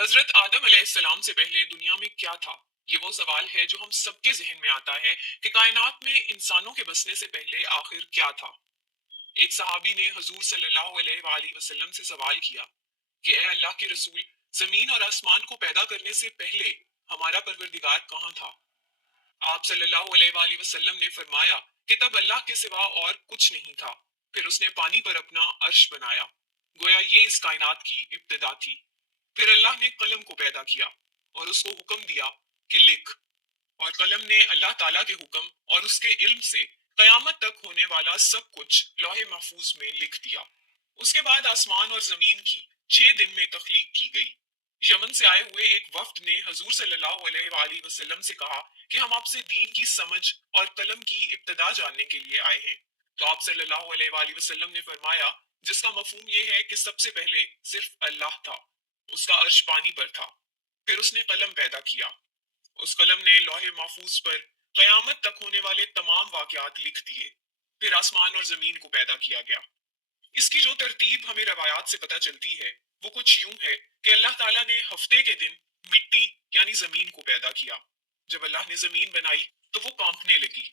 حضرت آدم علیہ السلام سے پہلے دنیا میں کیا تھا؟ یہ وہ سوال ہے جو ہم سب کے ذہن میں آتا ہے کہ کائنات میں انسانوں کے بسنے سے پہلے آخر کیا تھا؟ ایک صحابی نے حضور صلی اللہ علیہ وآلہ وسلم سے سوال کیا کہ اے اللہ کے رسول، زمین اور آسمان کو پیدا کرنے سے پہلے ہمارا پروردگار کہاں تھا؟ آپ صلی اللہ علیہ وآلہ وسلم نے فرمایا کہ تب اللہ کے سوا اور کچھ نہیں تھا، پھر اس نے پانی پر اپنا عرش بنایا، گویا یہ اس کائنات کی ابتدا تھی۔ پھر اللہ نے قلم کو پیدا کیا اور اس کو حکم دیا کہ لکھ، اور قلم نے اللہ تعالیٰ کے حکم اور اس کے علم سے قیامت تک ہونے والا سب کچھ لوح محفوظ میں لکھ دیا۔ اس کے بعد آسمان اور زمین کی 6 دن میں تخلیق کی گئی۔ یمن سے آئے ہوئے ایک وفد نے حضور صلی اللہ علیہ وآلہ وسلم سے کہا کہ ہم آپ سے دین کی سمجھ اور قلم کی ابتدا جاننے کے لیے آئے ہیں۔ تو آپ صلی اللہ علیہ وآلہ وسلم نے فرمایا، جس کا مفہوم یہ ہے کہ سب سے پہلے صرف اللہ تھا، اس کا عرش پانی پر تھا، پھر اس نے قلم پیدا کیا، اس قلم نے لوح محفوظ پر قیامت تک ہونے والے تمام واقعات لکھ دیے، پھر آسمان اور زمین کو پیدا کیا گیا۔ اس کی جو ترتیب ہمیں روایات سے پتہ چلتی ہے وہ کچھ یوں ہے کہ اللہ تعالیٰ نے ہفتے کے دن مٹی یعنی زمین کو پیدا کیا۔ جب اللہ نے زمین بنائی تو وہ کانپنے لگی۔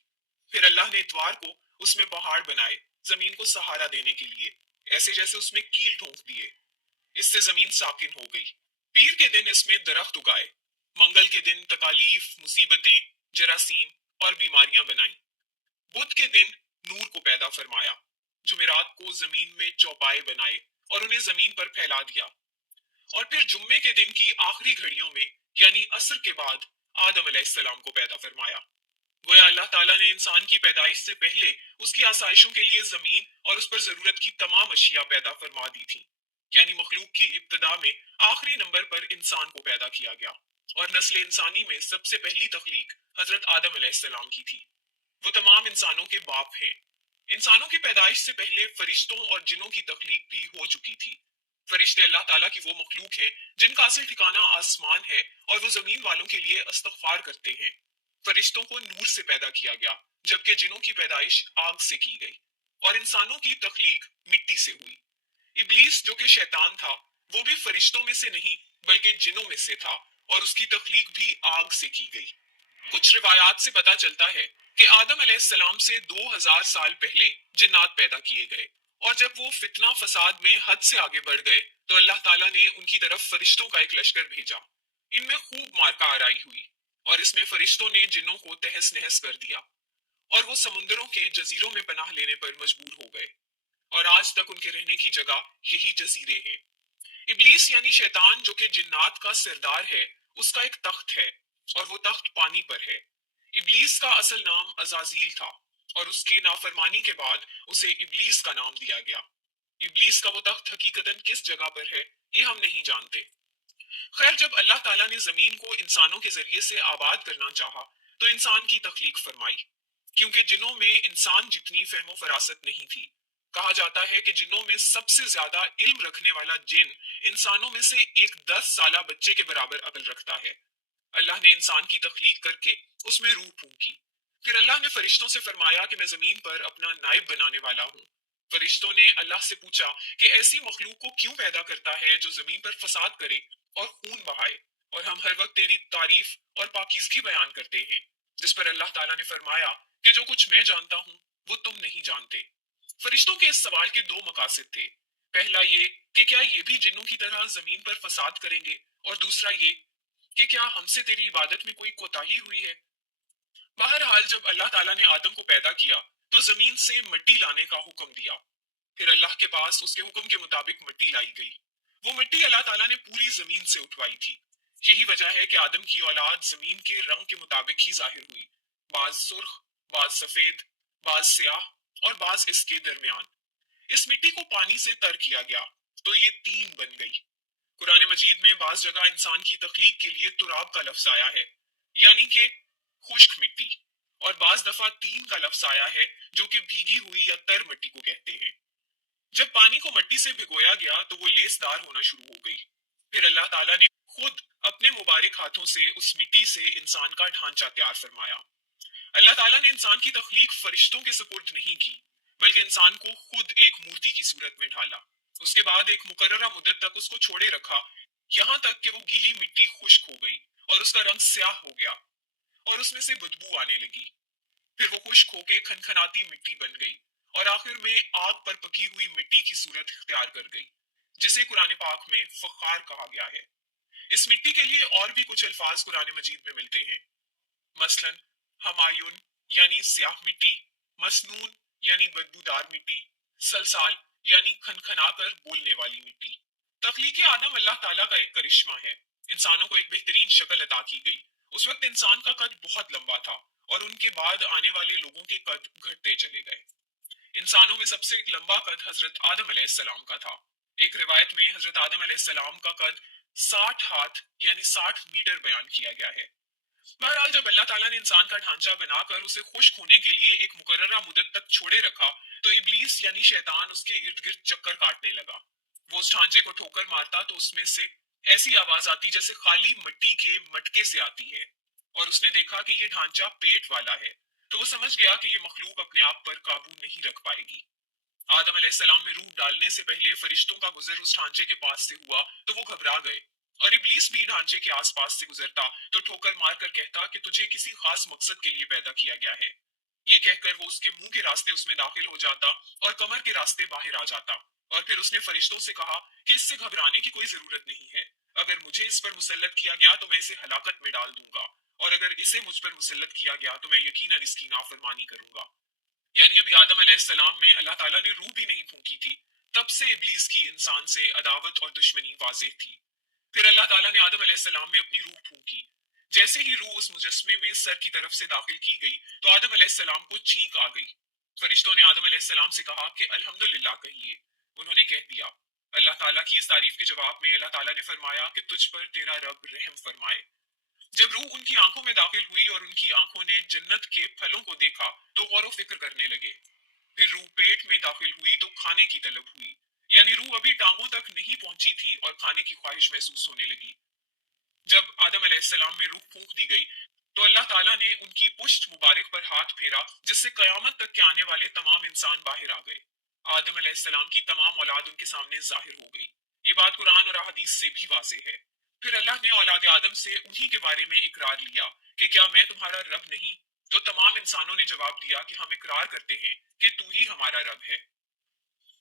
پھر اللہ نے اتوار کو اس میں پہاڑ بنائے زمین کو سہارا دینے کے لیے، ایسے جیسے اس میں کیل ٹھونک دیے۔ اس سے زمین ساکن ہو گئی۔ پیر کے دن اس میں درخت اگائے، منگل کے دن تکالیف، مصیبتیں، جراثیم اور بیماریاں بنائیں۔ بدھ کے دن نور کو پیدا فرمایا، جمعرات کو زمین میں چوپائے بنائے اور انہیں زمین پر پھیلا دیا، اور پھر جمعے کے دن کی آخری گھڑیوں میں یعنی عصر کے بعد آدم علیہ السلام کو پیدا فرمایا۔ گویا اللہ تعالیٰ نے انسان کی پیدائش سے پہلے اس کی آسائشوں کے لیے زمین اور اس پر ضرورت کی تمام اشیاء پیدا فرما دی تھی، یعنی مخلوق کی ابتدا میں آخری نمبر پر انسان کو پیدا کیا گیا، اور نسل انسانی میں سب سے پہلی تخلیق حضرت آدم علیہ السلام کی تھی۔ وہ تمام انسانوں کے باپ ہیں۔ انسانوں کی پیدائش سے پہلے فرشتوں اور جنوں کی تخلیق بھی ہو چکی تھی۔ فرشتے اللہ تعالیٰ کی وہ مخلوق ہیں جن کا اصل ٹھکانہ آسمان ہے اور وہ زمین والوں کے لیے استغفار کرتے ہیں۔ فرشتوں کو نور سے پیدا کیا گیا، جبکہ جنوں کی پیدائش آگ سے کی گئی، اور انسانوں کی تخلیق مٹی سے ہوئی۔ ابلیس جو کہ شیطان تھا، وہ بھی فرشتوں میں سے نہیں بلکہ جنوں میں سے تھا، اور اس کی تخلیق بھی آگ سے کی گئی۔ کچھ روایات سے پتہ چلتا ہے کہ آدم علیہ السلام سے 2000 سال پہلے جنات پیدا کیے گئے، اور جب وہ فتنہ فساد میں حد سے آگے بڑھ گئے تو اللہ تعالیٰ نے ان کی طرف فرشتوں کا ایک لشکر بھیجا۔ ان میں خوب مارکا آرائی ہوئی، اور اس میں فرشتوں نے جنوں کو تہس نہس کر دیا، اور وہ سمندروں کے جزیروں میں پناہ لینے پر مجبور ہو گئے، اور آج تک ان کے رہنے کی جگہ یہی جزیرے ہیں۔ ابلیس یعنی شیطان جو کہ جنات کا سردار ہے، اس کا ایک تخت ہے، اور وہ تخت پانی پر ہے۔ ابلیس کا اصل نام عزازیل تھا، اور اس کی نافرمانی کے بعد اسے ابلیس کا نام دیا گیا۔ ابلیس کا وہ تخت حقیقتاً کس جگہ پر ہے یہ ہم نہیں جانتے۔ خیر، جب اللہ تعالیٰ نے زمین کو انسانوں کے ذریعے سے آباد کرنا چاہا تو انسان کی تخلیق فرمائی، کیونکہ جنوں میں انسان جتنی فہم و فراست نہیں تھی۔ کہا جاتا ہے کہ جنوں میں سب سے زیادہ علم رکھنے والا جن انسانوں میں سے ایک 10 سالہ بچے کے برابر عقل رکھتا ہے۔ اللہ نے انسان کی تخلیق کر کے اس میں روح پھونکی۔ پھر اللہ نے فرشتوں سے فرمایا کہ میں زمین پر اپنا نائب بنانے والا ہوں۔ فرشتوں نے اللہ سے پوچھا کہ ایسی مخلوق کو کیوں پیدا کرتا ہے جو زمین پر فساد کرے اور خون بہائے، اور ہم ہر وقت تیری تعریف اور پاکیزگی بیان کرتے ہیں۔ جس پر اللہ تعالیٰ نے فرمایا کہ جو کچھ میں جانتا ہوں وہ تم نہیں جانتے۔ فرشتوں کے اس سوال کے 2 مقاصد تھے۔ پہلا یہ کہ کیا یہ بھی جنوں کی طرح زمین پر فساد کریں گے، اور دوسرا یہ کہ کیا ہم سے تیری عبادت میں کوئی کوتاہی ہوئی ہے۔ بہرحال جب اللہ تعالیٰ نے آدم کو پیدا کیا تو زمین سے مٹی لانے کا حکم دیا۔ پھر اللہ کے پاس اس کے حکم کے مطابق مٹی لائی گئی۔ وہ مٹی اللہ تعالیٰ نے پوری زمین سے اٹھوائی تھی۔ یہی وجہ ہے کہ آدم کی اولاد زمین کے رنگ کے مطابق ہی ظاہر ہوئی، بعض سرخ، بعض سفید، بعض سیاہ، اور بعض اس کے درمیان۔ اس مٹی کو پانی سے تر کیا گیا تو یہ تین بن گئی۔ قرآن مجید میں بعض جگہ انسان کی تخلیق کے لیے تراب کا لفظ آیا ہے، یعنی کہ خشک مٹی، اور بعض دفعہ تین کا لفظ آیا ہے جو کہ بھیگی ہوئی یا تر مٹی کو کہتے ہیں۔ جب پانی کو مٹی سے بھگویا گیا تو وہ لیس دار ہونا شروع ہو گئی۔ پھر اللہ تعالیٰ نے خود اپنے مبارک ہاتھوں سے اس مٹی سے انسان کا ڈھانچہ تیار فرمایا۔ اللہ تعالیٰ نے انسان کی تخلیق فرشتوں کے سپرد نہیں کی، بلکہ انسان کو خود ایک مورتی کی صورت میں ڈھالا۔ اس کے بعد ایک مقررہ مدت تک اس کو چھوڑے رکھا یہاں تک کہ وہ گیلی مٹی خشک ہو گئی اور اس کا رنگ سیاہ ہو گیا اور اس میں سے بدبو آنے لگی۔ پھر وہ خشک ہو کے کھنکھناتی مٹی بن گئی اور آخر میں آگ پر پکی ہوئی مٹی کی صورت اختیار کر گئی، جسے قرآن پاک میں فخار کہا گیا ہے۔ اس مٹی کے لیے اور بھی کچھ الفاظ قرآن مجید میں ملتے ہیں، مثلا ہمایون یعنی سیاہ مٹی، مسنون یعنی بدبودار مٹی، سلسال یعنی کھنکھنا کر بولنے والی مٹی۔ تخلیق آدم اللہ تعالیٰ کا ایک کرشمہ ہے۔ انسانوں کو ایک بہترین شکل عطا کی گئی۔ اس وقت انسان کا قد بہت لمبا تھا اور ان کے بعد آنے والے لوگوں کے قد گھٹتے چلے گئے۔ انسانوں میں سب سے لمبا قد حضرت آدم علیہ السلام کا تھا۔ ایک روایت میں حضرت آدم علیہ السلام کا قد 60 ہاتھ یعنی 60 میٹر بیان کیا گیا ہے۔ بہرحال جب اللہ تعالیٰ نے انسان کا ڈھانچہ بنا کر اسے خشک ہونے کے لیے ایک مقررہ مدت تک چھوڑے رکھا تو ابلیس یعنی شیطان اس کے ارد گرد چکر کاٹنے لگا۔ وہ اس ڈھانچے کو ٹھوکر مارتا تو اس میں سے ایسی آواز آتی جیسے خالی مٹی کے مٹکے سے آتی ہے، اور اس نے دیکھا کہ یہ ڈھانچہ پیٹ والا ہے تو وہ سمجھ گیا کہ یہ مخلوق اپنے آپ پر قابو نہیں رکھ پائے گی۔ آدم علیہ السلام میں روح ڈالنے سے پہلے فرشتوں کا گزر اس ڈھانچے کے پاس سے ہوا تو وہ گھبرا گئے، اور ابلیس بھی ڈھانچے کے آس پاس سے گزرتا تو ٹھوکر مار کر کہتا کہ تجھے کسی خاص مقصد کے لیے پیدا کیا گیا ہے۔ یہ کہہ کر وہ اس کے منہ کے راستے اس میں داخل ہو جاتا اور کمر کے راستے باہر آ جاتا، اور پھر اس نے فرشتوں سے کہا کہ اس سے گھبرانے کی کوئی ضرورت نہیں ہے، اگر مجھے اس پر مسلط کیا گیا تو میں اسے ہلاکت میں ڈال دوں گا، اور اگر اسے مجھ پر مسلط کیا گیا تو میں یقیناً اس کی نافرمانی کروں گا۔ یعنی ابھی آدم علیہ السلام میں اللہ تعالیٰ نے روح بھی نہیں پھونکی تھی، تب سے ابلیس کی انسان سے عداوت اور دشمنی واضح تھی۔ پھر اللہ تعالیٰ نے آدم علیہ السلام میں اپنی روح پھونکی۔ جیسے ہی روح اس مجسمے میں سر کی طرف سے داخل کی گئی تو آدم علیہ السلام کو چھینک آ گئی۔ فرشتوں نے آدم علیہ السلام سے کہا کہ الحمدللہ کہیے۔ انہوں نے کہہ دیا۔ اللہ تعالیٰ کی اس تعریف کے جواب میں اللہ تعالیٰ نے فرمایا کہ تجھ پر تیرا رب رحم فرمائے۔ جب روح ان کی آنکھوں میں داخل ہوئی اور ان کی آنکھوں نے جنت کے پھلوں کو دیکھا تو غور و فکر کرنے لگے۔ پھر روح پیٹ میں داخل ہوئی تو کھانے کی طلب ہوئی، یعنی روح ابھی ٹانگوں تک نہیں پہنچی تھی اور کھانے کی خواہش محسوس ہونے لگی۔ جب آدم علیہ السلام میں روح پھونک دی گئی تو اللہ تعالیٰ نے ان کی پشت مبارک پر ہاتھ پھیرا، جس سے قیامت تک کے آنے والے تمام انسان باہر آ گئے۔ آدم علیہ السلام کی تمام اولاد ان کے سامنے ظاہر ہو گئی۔ یہ بات قرآن اور احادیث سے بھی واضح ہے۔ پھر اللہ نے اولاد آدم سے انہی کے بارے میں اقرار لیا کہ کیا میں تمہارا رب نہیں؟ تو تمام انسانوں نے جواب دیا کہ ہم اقرار کرتے ہیں کہ تو ہی ہمارا رب ہے۔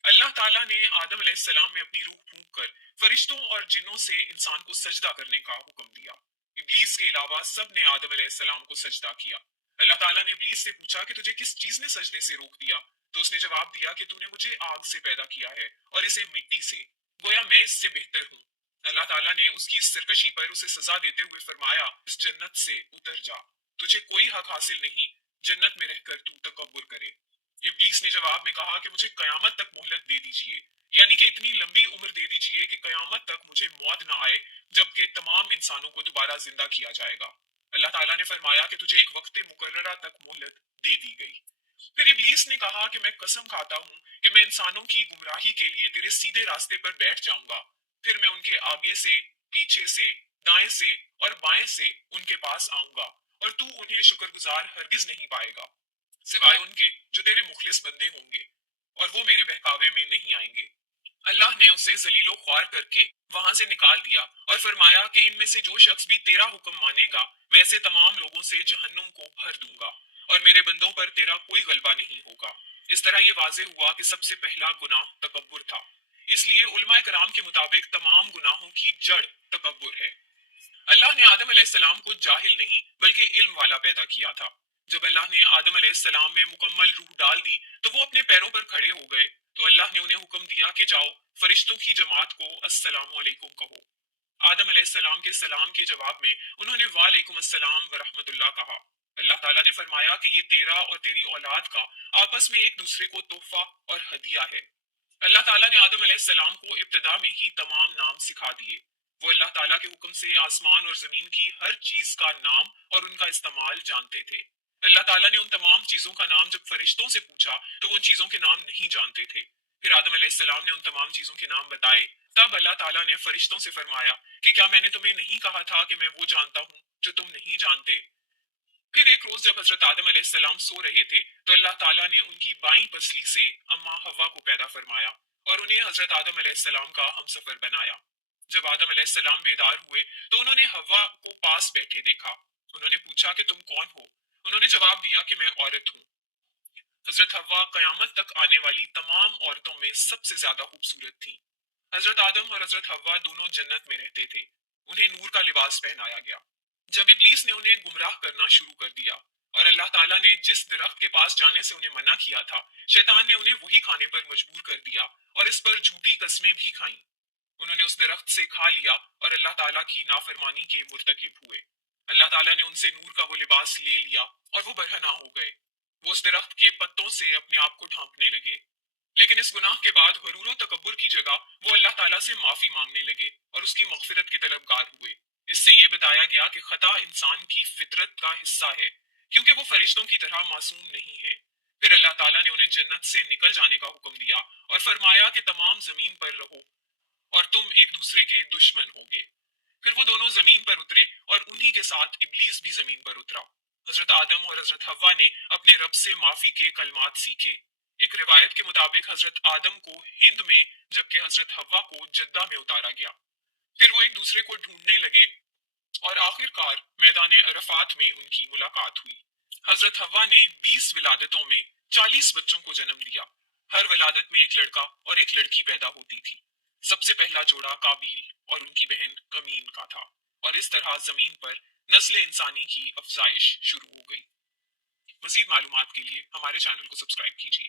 اللہ تعالیٰ نے آدم علیہ السلام میں اپنی روح پھونک کر فرشتوں اور جنوں سے انسان کو سجدہ کرنے کا حکم دیا۔ ابلیس کے علاوہ سب نے آدم علیہ السلام کو سجدہ کیا۔ اللہ تعالیٰ نے ابلیس سے پوچھا کہ تجھے کس چیز نے سجدے سے روک دیا؟ تو اس نے جواب دیا کہ تو نے مجھے آگ سے پیدا کیا ہے اور اسے مٹی سے، گویا میں اس سے بہتر ہوں۔ اللہ تعالیٰ نے اس کی اس سرکشی پر اسے سزا دیتے ہوئے فرمایا، اس جنت سے اتر جا، تجھے کوئی حق حاصل نہیں جنت میں رہ کر تو تکبر کرے۔ ابلیس نے جواب میں کہا کہ مجھے قیامت تک مہلت دے دیجئے، یعنی کہ اتنی لمبی عمر دے دیجئے کہ قیامت تک مجھے موت نہ آئے جبکہ تمام انسانوں کو دوبارہ زندہ کیا جائے گا۔ اللہ تعالیٰ نے فرمایا کہ تجھے ایک وقت مقررہ تک مہلت دے دی گئی۔ پھر ابلیس نے کہا کہ میں قسم کھاتا ہوں کہ میں انسانوں کی گمراہی کے لیے تیرے سیدھے راستے پر بیٹھ جاؤں گا، پھر میں ان کے آگے سے، پیچھے سے، دائیں سے اور بائیں سے ان کے پاس آؤں گا، اور تو انہیں شکر گزار ہرگز نہیں پائے گا سوائے ان کے جو تیرے مخلص بندے ہوں گے، اور وہ میرے بہکاوے میں نہیں آئیں گے۔ اللہ نے اسے ذلیل و خوار کر کے وہاں سے نکال دیا اور فرمایا کہ ان میں سے جو شخص بھی تیرا حکم مانے گا میں ایسے تمام لوگوں سے جہنم کو بھر دوں گا، اور میرے بندوں پر تیرا کوئی غلبہ نہیں ہوگا۔ اس طرح یہ واضح ہوا کہ سب سے پہلا گناہ تکبر تھا۔ اس لیے علماء کرام کے مطابق تمام گناہوں کی جڑ تکبر ہے۔ اللہ نے آدم علیہ السلام کو جاہل نہیں بلکہ علم والا پیدا کیا تھا۔ جب اللہ نے آدم علیہ السلام میں مکمل روح ڈال دی تو وہ اپنے پیروں پر کھڑے ہو گئے، تو اللہ نے انہیں حکم دیا کہ جاؤ فرشتوں کی جماعت کو السلام علیکم کہو۔ آدم علیہ السلام کے سلام کے جواب میں انہوں نے وعلیکم السلام ورحمۃ اللہ کہا۔ اللہ تعالیٰ نے فرمایا کہ یہ تیرا اور تیری اولاد کا آپس میں ایک دوسرے کو تحفہ اور ہدیہ ہے۔ اللہ تعالیٰ نے آدم علیہ السلام کو ابتدا میں ہی تمام نام سکھا دیے۔ وہ اللہ تعالیٰ کے حکم سے آسمان اور زمین کی ہر چیز کا نام اور ان کا استعمال جانتے تھے۔ اللہ تعالیٰ نے ان تمام چیزوں کا نام جب فرشتوں سے پوچھا تو وہ ان چیزوں کے نام نہیں جانتے تھے۔ پھر آدم علیہ السلام نے ان تمام چیزوں کے نام بتائے۔ تب اللہ تعالیٰ نے فرشتوں سے فرمایا کہ کیا میں نے تمہیں نہیں کہا تھا کہ میں وہ جانتا ہوں جو تم نہیں جانتے؟ پھر ایک روز جب حضرت آدم علیہ السلام سو رہے تھے تو اللہ تعالیٰ نے ان کی بائیں پسلی سے اماں حوا کو پیدا فرمایا اور انہیں حضرت آدم علیہ السلام کا ہمسفر بنایا۔ جب آدم علیہ السلام بیدار ہوئے تو انہوں نے حوا کو پاس بیٹھے دیکھا۔ انہوں نے پوچھا کہ تم کون ہو؟ انہوں نے جواب دیا کہ میں عورت ہوں۔ حضرت حوا قیامت تک آنے والی تمام عورتوں میں سب سے زیادہ خوبصورت تھیں۔ حضرت آدم اور حضرت حوا دونوں جنت میں رہتے تھے۔ انہیں نور کا لباس پہنایا گیا۔ جب ابلیس نے انہیں گمراہ کرنا شروع کر دیا اور اللہ تعالیٰ نے جس درخت کے پاس جانے سے انہیں منع کیا تھا، شیطان نے انہیں وہی کھانے پر مجبور کر دیا اور اس پر جھوٹی قسمیں بھی کھائیں۔ انہوں نے اس درخت سے کھا لیا اور اللہ تعالیٰ کی نافرمانی کے مرتکب ہوئے۔ اللہ تعالیٰ نے ان سے نور کا وہ لباس لے لیا اور وہ برہنہ ہو گئے۔ وہ اس درخت کے پتوں سے اپنے آپ کو ڈھانپنے لگے۔ لیکن اس گناہ کے بعد غرور و تکبر کی جگہ وہ اللہ تعالیٰ سے معافی مانگنے لگے اور اس کی مغفرت کے طلبگار ہوئے۔ اس سے یہ بتایا گیا کہ خطا انسان کی فطرت کا حصہ ہے، کیونکہ وہ فرشتوں کی طرح معصوم نہیں ہے۔ پھر اللہ تعالیٰ نے انہیں جنت سے نکل جانے کا حکم دیا اور فرمایا کہ تمام زمین پر رہو اور تم ایک دوسرے کے دشمن ہوگے۔ پھر وہ دونوں زمین پر اترے اور انہی کے ساتھ ابلیس بھی زمین پر اترا۔ حضرت آدم اور حضرت حوا نے اپنے رب سے معافی کے کلمات سیکھے۔ ایک روایت کے مطابق حضرت آدم کو ہند میں جبکہ حضرت حوا کو جدہ میں اتارا گیا۔ پھر وہ ایک دوسرے کو ڈھونڈنے لگے اور آخر کار میدان عرفات میں ان کی ملاقات ہوئی۔ حضرت حوا نے 20 ولادتوں میں 40 بچوں کو جنم دیا۔ ہر ولادت میں ایک لڑکا اور ایک لڑکی پیدا ہوتی تھی۔ سب سے پہلا جوڑا قابیل اور ان کی بہن کمین کا تھا، اور اس طرح زمین پر نسل انسانی کی افزائش شروع ہو گئی۔ مزید معلومات کے لیے ہمارے چینل کو سبسکرائب کیجیے۔